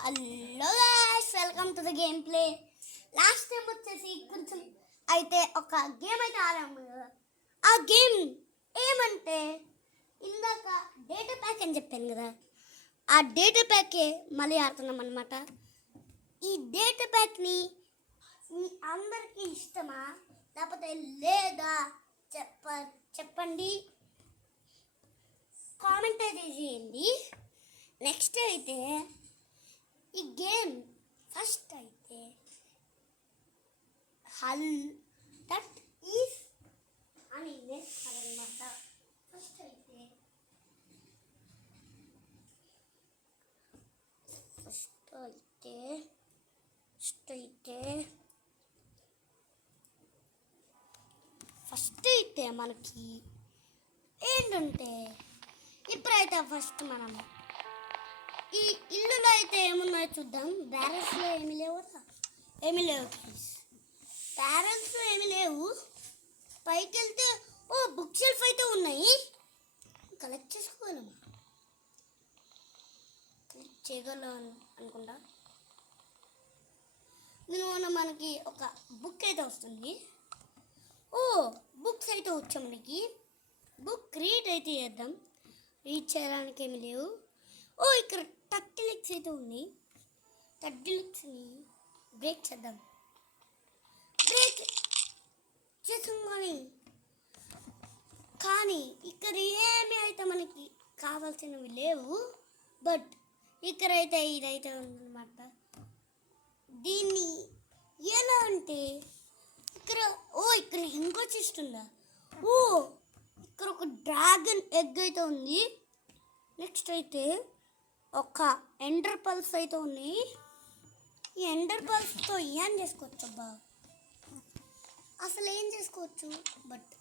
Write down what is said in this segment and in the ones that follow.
Hello guys, welcome to the game play. Last time వచ్చేసి కొంచెం అయితే ఒక గేమ్ అయితే ఆడాము కదా. ఆ గేమ్ ఏమంటే ఇందాక డేటా ప్యాక్ అని చెప్పాను కదా, ఆ డేటా ప్యాకే మళ్ళీ ఆడుతున్నాం అనమాట. ఈ డేటా ప్యాక్ని మీ అందరికీ ఇష్టమా లేకపోతే లేదా చెప్పండి, కామెంట్ అయితే చేయండి. నెక్స్ట్ అయితే ఈ గేమ్ ఫస్ట్ అయితే హల్ దట్ ఈస్ అని నేర్చుకోవాలన్నమాట. ఫస్ట్ అయితే మనకి ఏంటంటే ఇప్పుడైతే ఫస్ట్ మనం ఈ ఇల్లులో అయితే ఏమున్నాయో చూద్దాం. బ్యారెల్స్లో ఏమీ లేవు, బ్యారెల్స్లో ఏమీ లేవు. పైకి వెళ్తే బుక్ షెల్ఫ్ అయితే ఉన్నాయి, కలెక్ట్ చేసుకోగలము, కలెక్ట్ చేయగలం అనుకుంటా. దీనివల్ల మనకి ఒక బుక్ అయితే వస్తుంది. బుక్స్ అయితే వచ్చాం. మనకి బుక్ రీడ్ అయితే చేద్దాం. రీడ్ చేయడానికి ఏమి లేవు. ఇక్కడ టర్టిలిక్స్ అయితే ఉన్నాయి. టర్టిలిక్స్ని బ్రేక్ చేద్దాం. బ్రేక్ చేసాం కానీ ఇక్కడ ఏమి అయితే మనకి కావాల్సినవి లేవు. బట్ ఇక్కడైతే ఇదైతే ఉందన్నమాట. దీన్ని ఎలా అంటే ఇక్కడ ఇంకో చెస్ట్ ఉందా. ఇక్కడ ఒక డ్రాగన్ ఎగ్ అయితే ఉంది. నెక్స్ట్ అయితే ఒక ఎండర్ పల్స్ అయితే ఉన్నాయి. ఈ ఎండర్ పల్స్తో ఏం చేసుకోవచ్చు అబ్బా, అసలు ఏం చేసుకోవచ్చు. బట్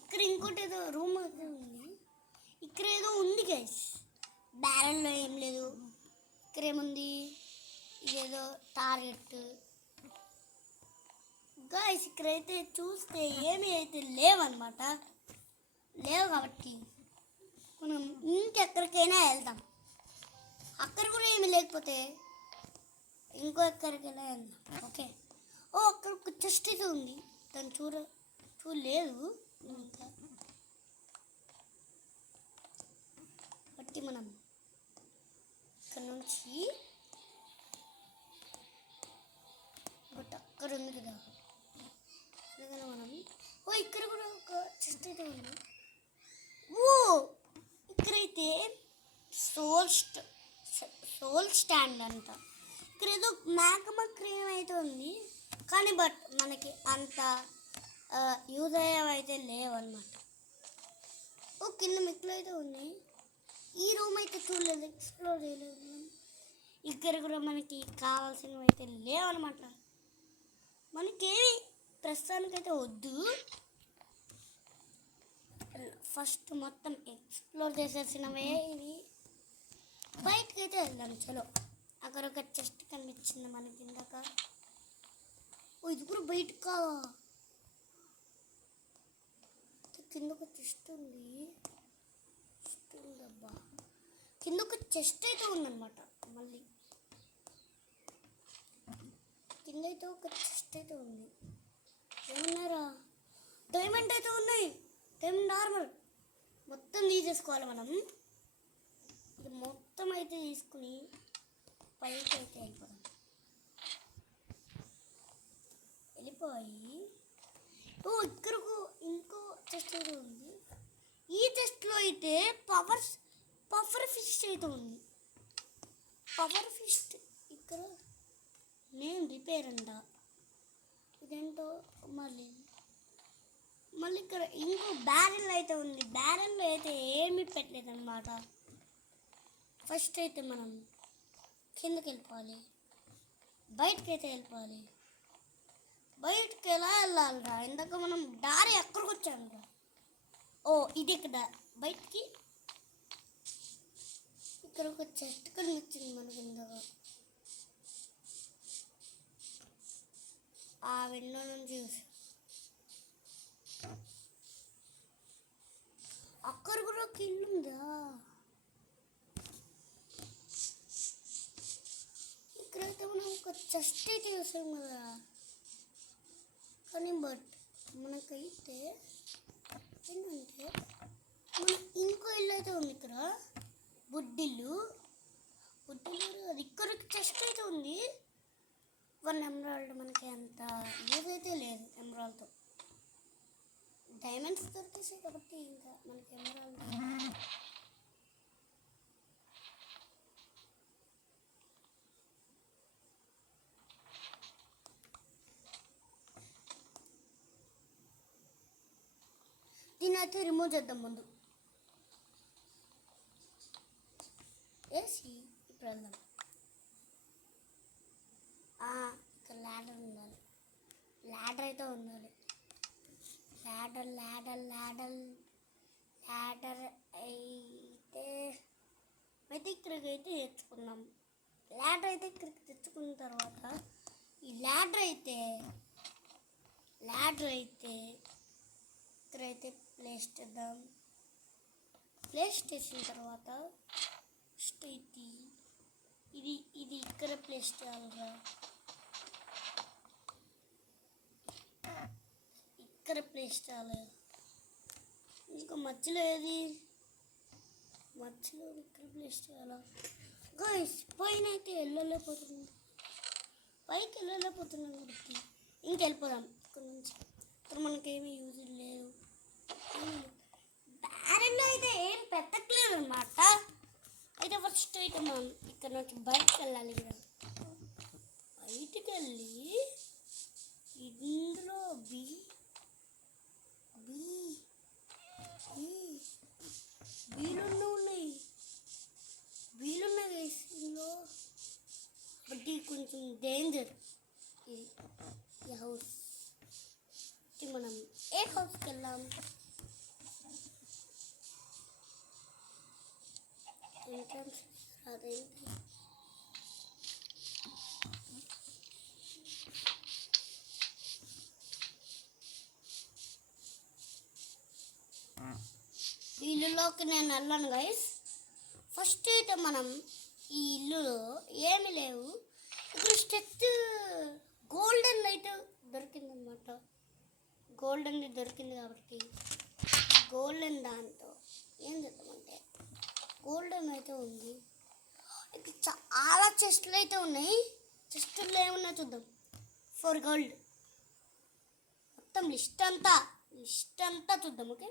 ఇక్కడ ఇంకోటి ఏదో రూమ్ అయితే ఉంది. ఇక్కడ ఏదో ఉంది గైస్, బ్యారెల్లో ఏం లేదు. ఇక్కడ ఏముంది, ఇదేదో టార్గెట్ గైస్. ఇక్కడైతే చూస్తే ఏమీ అయితే లేవన్నమాట. లేవు కాబట్టి మనం ఇంకెక్కడికైనా వెళ్దాం. అక్కడ కూడా ఏమి లేకపోతే ఇంకో ఎక్కడికైనా వెళ్దాం. ఓకే. అక్కడ ఒక చెస్ట్ అయితే ఉంది, దాన్ని చూడలేదు ఇంకా. బట్టి మనం ఇక్కడ నుంచి అక్కడ ఉంది కదా, మనం ఇక్కడ కూడా ఒక చెస్ట్ అయితే ఉంది. ఇక్కడైతే సోల్ స్టాండ్ అంట. ఇక్కడ ఏదో మ్యాగ్మా క్రీమ్ అయితే ఉంది కానీ బట్ మనకి అంత యూజ్ అయ్యేవి అయితే లేవన్నమాట. కింద మిక్కులు అయితే ఉన్నాయి. ఈ రూమ్ అయితే చూడలేదు, ఎక్స్ప్లోర్ చేయలేదు. ఇక్కడ కూడా మనకి కావాల్సినవి అయితే లేవన్నమాట. మనకేమి ప్రస్తుతానికైతే వద్దు. ఫస్ట్ మొత్తం ఎక్స్ప్లోర్ చేసేసినవే ఇవి. బయటకి అయితే వెళ్దాం. చలో, అక్కడ ఒక చెస్ట్ కనిపించింది మనకి ఇందాక. ఇది కూడా బయటకు కావా, కింద ఒక చెస్ట్ ఉందబ్బా. కింద ఒక చెస్ట్ అయితే ఉందన్నమాట. మళ్ళీ కింద అయితే ఒక చెస్ట్ అయితే ఉంది. ఏమన్నారా, డైమండ్ అయితే ఉన్నాయి. డైమండ్ నార్మల్ మొత్తం తీసేసుకోవాలి మనం. ఇది మొత్తం అయితే తీసుకుని పైకి అయితే వెళ్ళిపోయి ఇక్కడకు ఇంకో చెస్ట్ అయితే ఉంది. ఈ చెస్ట్లో అయితే పఫర్ ఫిష్ అయితే ఉంది. పఫర్ ఫిష్ ఇక్కడ నేను రిపేర్ అంట. ఇదేంటో మళ్ళీ ఇక్కడ ఇంకో బ్యారెల్ అయితే ఉంది. బ్యారెల్లో అయితే ఏమీ పెట్టలేదు అన్నమాట. ఫస్ట్ అయితే మనం కిందకి వెళ్ళిపోవాలి, బయటకి అయితే వెళ్ళిపోవాలి. బయటకు ఎలా వెళ్ళాలిరా, ఇందాక మనం దారి ఎక్కడికి వచ్చాము. ఇది ఇక్కడ బయటికి. ఇక్కడ ఒక చెస్ట్ కనిపించింది మనకి ఇందాక. ఆ విండో నుంచి చూసి అక్కడ కూడా ఒక ఇల్లు ఉందా. చెస్ట్ అయితే చూసాం కదా, కానీ బట్ మనకైతే ఏంటంటే మన ఇంకో ఇల్లు అయితే ఉంది ఇక్కడ, బుడ్డిల్లు అది ఇక్కడ చెస్ట్ అయితే ఉంది. 1 ఎమరాల్డ్ మనకి అంత యూజ్ అయితే లేదు. ఎమరాల్డ్తో డైమండ్స్ దొరికేసాయి కాబట్టి ఇంకా మనకి ఎమరాల్డ్ దీన్ని అయితే రిమూవ్ చేద్దాం ముందు. వేసి ఇప్పుడు వెళ్దాం. ఇక్కడ ల్యాడర్ ఉండాలి, ల్యాడర్ అయితే ఉండాలి. ల్యాడర్ అయితే ఇక్కడికి అయితే తెచ్చుకున్నాం. ల్యాడర్ అయితే ఇక్కడికి తెచ్చుకున్న తర్వాత ఈ ల్యాడర్ అయితే ఇక్కడైతే ప్లేస్ చేద్దాం. ప్లేస్ చేసిన తర్వాత ఇది ఇక్కడ ప్లేస్ చేయాలిరా, ఇక్కడ ప్లేస్ చేయాలి. ఇంకా మధ్యలో ఇక్కడ ప్లేస్ చేయాలా గైస్? పైన అయితే వెళ్ళలేకపోతుంది, పైకి వెళ్ళలేకపోతున్నాం కాబట్టి ఇంకెళ్ళిపోదాం ఇక్కడ నుంచి. ఇక్కడ మనకేమీ యూజ్ లేదు. బ్యారెల్లో అయితే ఏం పెట్టట్లేదు అనమాట. అయితే ఫస్ట్ అయితే మనం ఇక్కడ నుంచి బయటకు వెళ్ళాలి కదా. బయటికి వెళ్ళి ఇందులో వీలున్నాయి ఇందులో. బట్ కొంచెం డేంజర్ ఈ హౌస్. మనం ఏ హౌస్కి వెళ్ళాం? ఎంట్రన్స్ అదేంటి? ఇల్లులోకి నేను వెళ్ళాను గైస్. ఫస్ట్ అయితే మనం ఈ ఇల్లులో ఏమి లేవు. ఇక్కడ స్టెచ్ గోల్డెన్ లైట్ దొరికిందనమాట. గోల్డెన్ దొరికింది కాబట్టి గోల్డెన్ దాంతో ఏం చేద్దామంటే గోల్డెన్ అయితే ఉంది. ఇక్కడ చాలా చెస్టులు అయితే ఉన్నాయి. చెస్టుల్లో ఏమున్నాయో చూద్దాం. 4 గోల్డ్ మొత్తం లిస్ట్ అంతా చూద్దాం. ఓకే,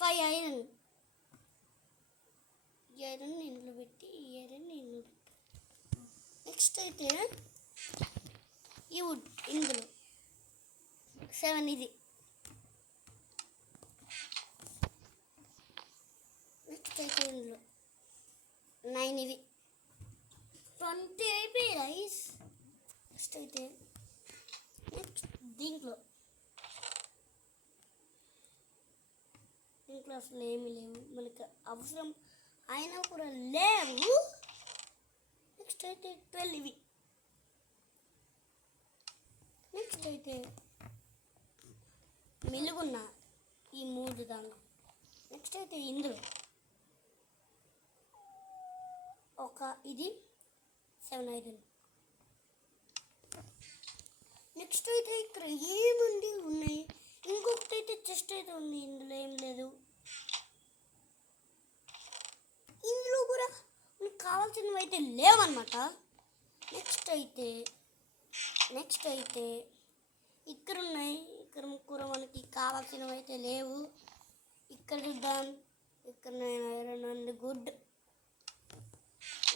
5 ఐరన్ ఇంట్లో పెట్టి నెక్స్ట్ అయితే ఈ వుడ్ ఇందులో 7 ఇది. నెక్స్ట్ అయితే ఇందులో 9 ఇవి. 20 అయిపోయి రైస్. నెక్స్ట్ అయితే దీంట్లో అసలు ఏమీ లేవు, మనకి అవసరం అయినా కూడా లేవు. నెక్స్ట్ అయితే 12 ఇవి. నెక్స్ట్ అయితే మెలుగున్న ఈ 3 దాంట్లో. నెక్స్ట్ అయితే ఇందులో ఇది 7 ఐరన్. నెక్స్ట్ అయితే ఇక్కడ ఏముంది ఉన్నాయి. ఇంకొకటి అయితే చెస్ట్ అయితే ఉంది, ఇందులో ఏం లేదు. ఇందులో కూడా మీకు కావాల్సినవి అయితే లేవన్నమాట. నెక్స్ట్ అయితే ఇక్కడ ఉన్నాయి. ఇక్కడ కూడా మనకి కావాల్సినవి అయితే లేవు. ఇక్కడ చూద్దాం. ఇక్కడ 9 ఐరన్ ఉంది, గుడ్.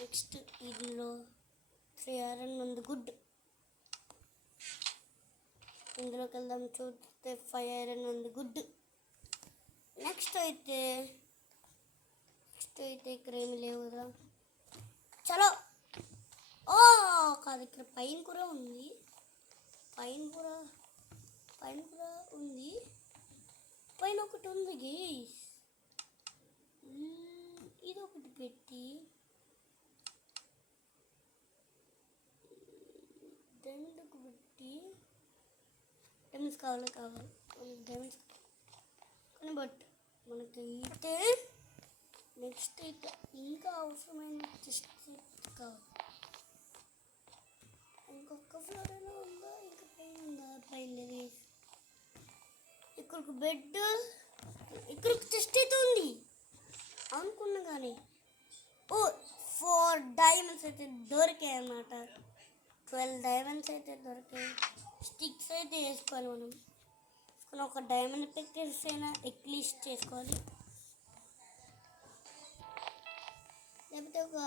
నెక్స్ట్ ఇందులో 3 ఐరన్ ఉంది, గుడ్. ఇందులోకి వెళ్దాం. చూస్తే 5 ఐరన్ ఉంది, గుడ్. నెక్స్ట్ అయితే ఇక్కడ ఏమి లేవు కదా. చలో. కాదు, ఇక్కడ పైన కూడా ఉంది. పైన కూడా ఉంది. పైన ఒకటి ఉంది గైస్. ఇది ఒకటి పెట్టి దండకు పెట్టి డైమండ్స్ కావాలి డైమండ్స్ కానీ బట్ మనకి అయితే నెక్స్ట్ అయితే ఇంకా అవసరమైన చెస్ట్ కావాలి. ఇంకొక ఫ్లోర్ అయినా ఉందా, ఇంకా పైన ఉందా? పైన లేదు. ఇక్కడ ఒక బెడ్, ఇక్కడ ఒక చెస్ట్ అయితే ఉంది అనుకున్నా కానీ 4 డైమండ్స్ అయితే దొరికాయి అన్నమాట. 12 డైమండ్స్ అయితే దొరికాయి. స్టిక్స్ అయితే వేసుకోవాలి మనం. ఒక డైమండ్ పిక్చర్స్ అయినా ఎక్లిస్ట్ చేసుకోవాలి. లేకపోతే ఒక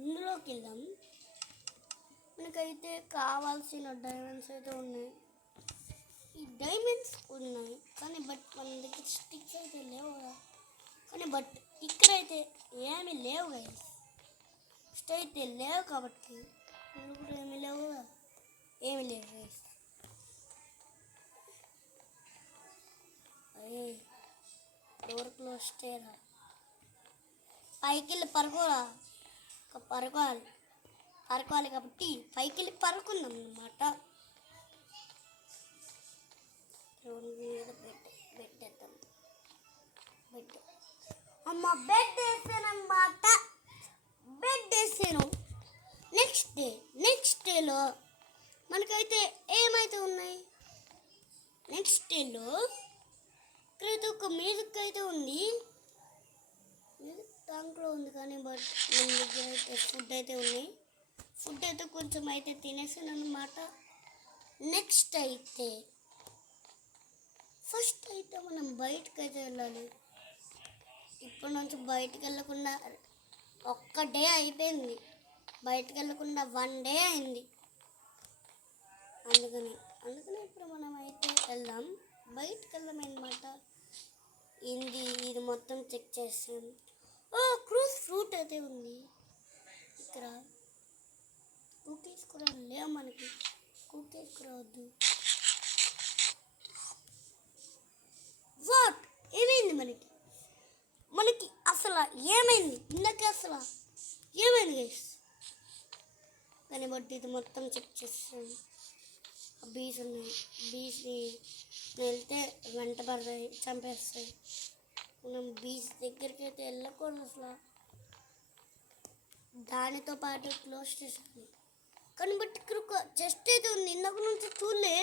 ఇందులోకి వెళ్దాం. మనకైతే కావాల్సిన డైమండ్స్ అయితే ఉన్నాయి. ఈ డైమండ్స్ ఉన్నాయి కానీ బట్ మన దగ్గర స్టిక్స్ అయితే లేవు కదా. కానీ బట్ ఇక్కడైతే ఏమీ లేవు కదా. స్టే అయితే లేవు కాబట్టి కూడా ఏమీ లేవు కదా. ఏమీ లేవు గైస్. అరే డోర్ క్లోజ్ చేయరా. పైకి వెళ్ళి పరుకోరా. పరుకోవాలి కాబట్టి పైకి వెళ్ళి పరుకుందాం అన్నమాట. మీద బెడ్ వేద్దాం. బెడ్ అమ్మ బెడ్ వేసానమాట. బెడ్ వేసాను. నెక్స్ట్ డేలో మనకైతే ఏమైతే ఉన్నాయి. నెక్స్ట్ డేలో ఇక్కడైతే ఒక మ్యూజిక్ అయితే ఉంది. మ్యూజిక్ దాంట్లో ఉంది కానీ బట్ మన దగ్గర అయితే ఫుడ్ అయితే ఉన్నాయి. ఫుడ్ అయితే కొంచెం అయితే తినేసాను అన్నమాట. నెక్స్ట్ అయితే ఫస్ట్ అయితే మనం బయటకు అయితే వెళ్ళాలి. ఇప్పటి నుంచి బయటకు వెళ్ళకుండా ఒక్క డే అయిపోయింది. బయటకు వెళ్ళకుండా 1 డే అయింది. అందుకని ఇప్పుడు మనం అయితే వెళ్దాం. బయటకు వెళ్దాం అన్నమాట. ఇది మొత్తం చెక్ చేస్తాం. క్రూస్ ఫ్రూట్ అయితే ఉంది ఇక్కడ. కుకీస్ కూడా లేవు మనకి. కుకీస్ కూడా వద్దు. వాట్ ఏమైంది మనకి అసలు ఏమైంది? ఇందాక అసలు ఏమైంది గైస్? కానీ బట్టి ఇది మొత్తం చెక్ చేస్తాం. బీస్ ఉన్నాయి. బీస్ని వెళ్తే వెంట పడతాయి, చంపేస్తాయి. మనం బీచ్ దగ్గరికి అయితే వెళ్ళకూడదు అసలు. దానితో పాటు క్లోజ్ చేసాను. కానీ బట్ ఇక్కడ ఒక చెస్ట్ అయితే ఉంది. ఇందాక నుంచి చూడలే.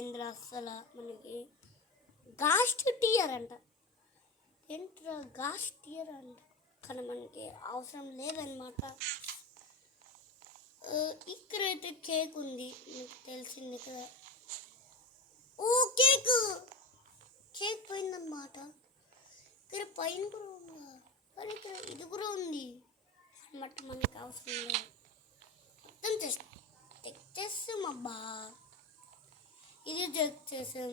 ఇందులో అసలు మనకి గాస్ట్ టియర్ అంట. ఏంట్రా గాస్ట్ టియర్ అంట. కానీ మనకి అవసరం లేదన్నమాట. ఇక్కడైతే కేక్ ఉంది. మీకు తెలిసింది కదా. కేక్ పోయిందన్నమాట. ఇక్కడ పైన కూడా ఉందా? కానీ ఇక్కడ ఇది కూడా ఉంది అన్నమాట. మనకి అవసరం లేదు. మొత్తం చెక్ చేస్తాం అబ్బా. ఇది చెక్ చేసాం.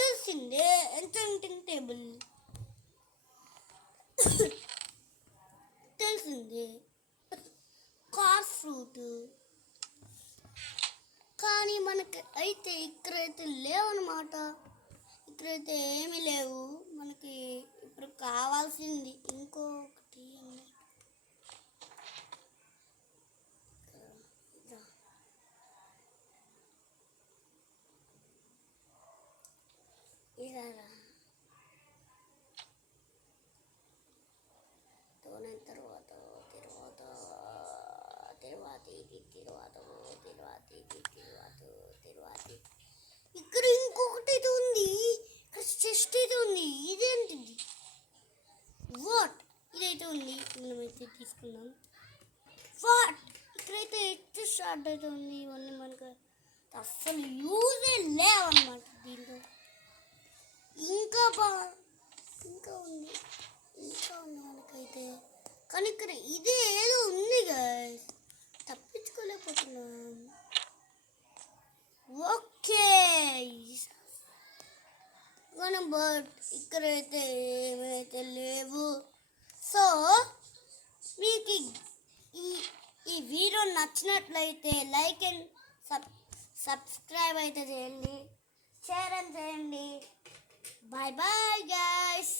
తెలిసిందే ఎన్చాంటింగ్ టేబుల్. తెలిసిందే కార్ ఫ్రూట్. కానీ మనకి అయితే ఇక్కడైతే లేవన్నమాట. ఇక్కడైతే ఏమీ లేవు. మనకి ఇప్పుడు కావాల్సింది ఇంకొకటి అన్నమాట. ఇదారా తర్వాత ఇక్కడ ఇంకొకటి అయితే ఉంది. ఇక్కడ చెస్ట్ అయితే ఉంది. ఇదేంటిది? వాట్ ఇదైతే ఉంది. మనమైతే తీసుకుందాం. వాట్ ఇక్కడైతే ఎక్స్ట్ స్టార్ట్ అయితే ఉంది. ఇవన్నీ మనకు అస్సలు యూజే లేవన్నమాట. దీంట్లో ఇంకా ఉంది మనకైతే. కానీ ఇక్కడ ఇదే ఏదో ఉంది గైస్. తప్పించుకోలేకపోతున్నాం. ఓకే బట్ ఇక్కడైతే ఏమైతే లేవు. సో మీకు ఈ వీడియో నచ్చినట్లయితే లైక్ అండ్ సబ్స్క్రైబ్ అయితే చేయండి. షేర్ చేయండి. Bye bye guys.